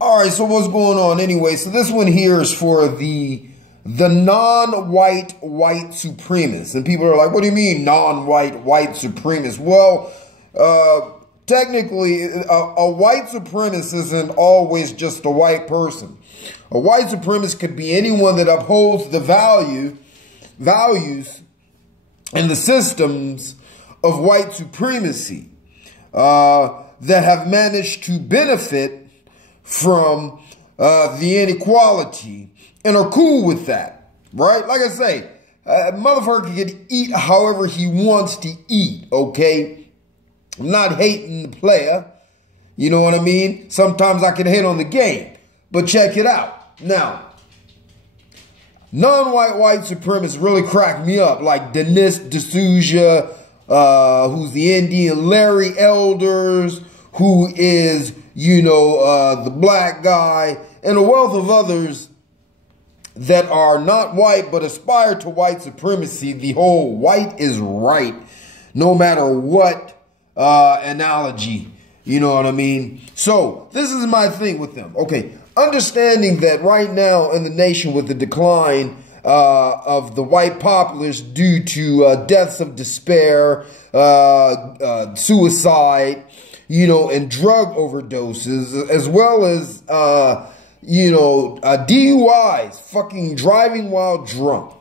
All right, so what's going on anyway? So this one here is for the non-white white supremacists. And people are like, what do you mean non-white white supremacist? Well, technically, a white supremacist isn't always just a white person. A white supremacist could be anyone that upholds the values and the systems of white supremacy that have managed to benefit from the inequality and are cool with that, right? Like I say, motherfucker can eat however he wants to eat, okay? I'm not hating the player, you know what I mean? Sometimes I can hate on the game, but check it out. Now, non-white white supremacists really crack me up, like Denis D'Souza, who's the Indian, Larry Elders, who is, you know, the black guy, and a wealth of others that are not white but aspire to white supremacy. The whole white is right, no matter what analogy, you know what I mean? So this is my thing with them. Okay, understanding that right now in the nation with the decline of the white populace due to deaths of despair, suicide, you know, and drug overdoses, as well as, you know, DUIs, fucking driving while drunk,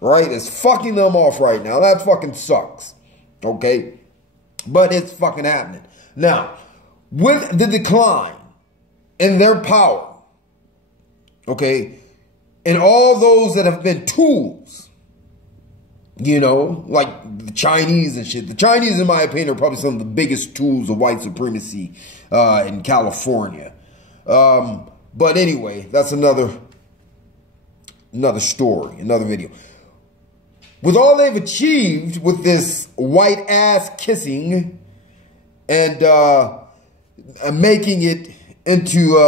right? It's fucking them off right now. That fucking sucks, okay? But it's fucking happening. Now, with the decline in their power, okay, and all those that have been tools, you know, like the Chinese and shit. The Chinese, in my opinion, are probably some of the biggest tools of white supremacy in California. But anyway, that's another story, another video. With all they've achieved with this white ass kissing and making it into,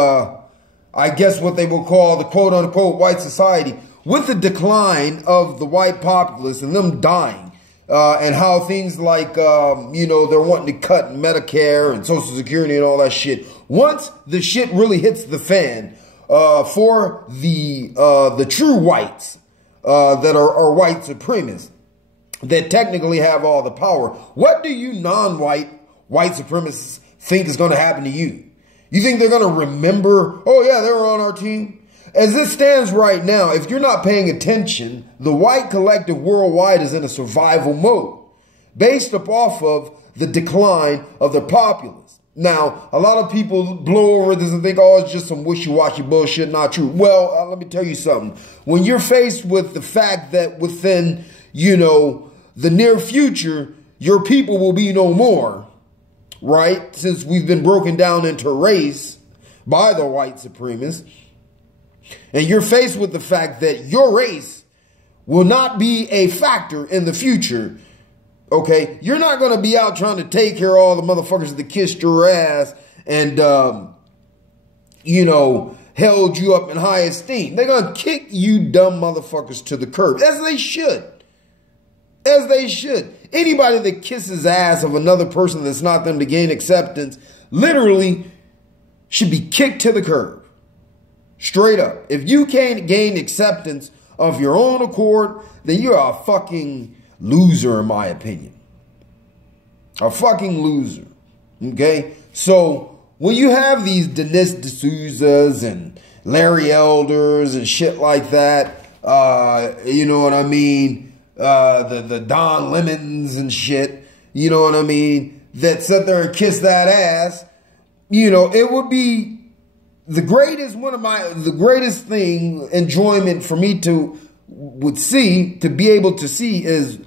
I guess what they will call the quote unquote white society, with the decline of the white populace and them dying, and how things like, you know, they're wanting to cut Medicare and Social Security and all that shit. Once the shit really hits the fan, for the true whites, that are white supremacists, that technically have all the power, what do you non-white white supremacists think is going to happen to you? You think they're going to remember, oh yeah, they were on our team? As it stands right now, if you're not paying attention, the white collective worldwide is in a survival mode based off of the decline of their populace. Now, a lot of people blow over this and think, oh, it's just some wishy-washy bullshit, not true. Well, let me tell you something. When you're faced with the fact that within, you know, the near future, your people will be no more, right? Since we've been broken down into race by the white supremacists, and you're faced with the fact that your race will not be a factor in the future, okay? You're not going to be out trying to take care of all the motherfuckers that kissed your ass and, you know, held you up in high esteem. They're going to kick you dumb motherfuckers to the curb, as they should. As they should. Anybody that kisses ass of another person that's not them to gain acceptance literally should be kicked to the curb. Straight up. If you can't gain acceptance of your own accord, then you're a fucking loser, in my opinion. A fucking loser. Okay? So, when you have these Denis D'Souzas and Larry Elders and shit like that, you know what I mean? The Don Lemons and shit, you know what I mean? That sit there and kiss that ass, you know, it would be the greatest, the greatest thing, enjoyment for me to be able to see is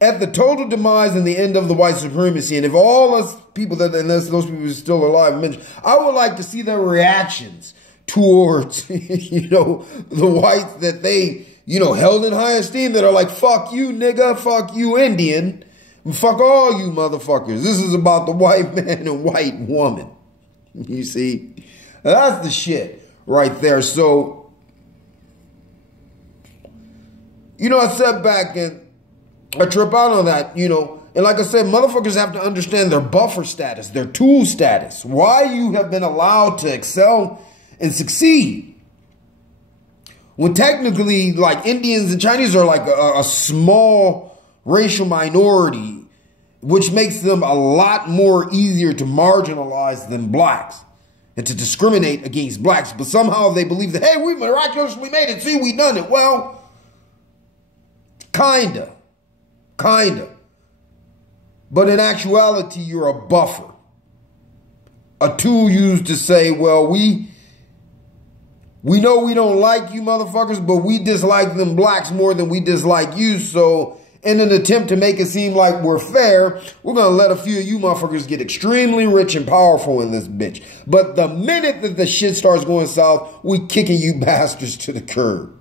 at the total demise and the end of the white supremacy. And if all us people that, unless those people are still alive, I would like to see their reactions towards, you know, the whites that they, you know, held in high esteem, that are like, fuck you, nigga, fuck you, Indian, and fuck all you motherfuckers. This is about the white man and white woman. You see? That's the shit right there. So, you know, I sat back and I trip out on that, you know. And like I said, motherfuckers have to understand their buffer status, their tool status, why you have been allowed to excel and succeed. When technically, like, Indians and Chinese are like a small racial minority, which makes them a lot more easier to marginalize than blacks and to discriminate against blacks. But somehow they believe that, hey, we miraculously made it. See, we done it. Well, kinda. But in actuality, you're a buffer. A tool used to say, well, we know we don't like you motherfuckers, but we dislike them blacks more than we dislike you. So in an attempt to make it seem like we're fair, we're going to let a few of you motherfuckers get extremely rich and powerful in this bitch. But the minute that the shit starts going south, we kicking you bastards to the curb.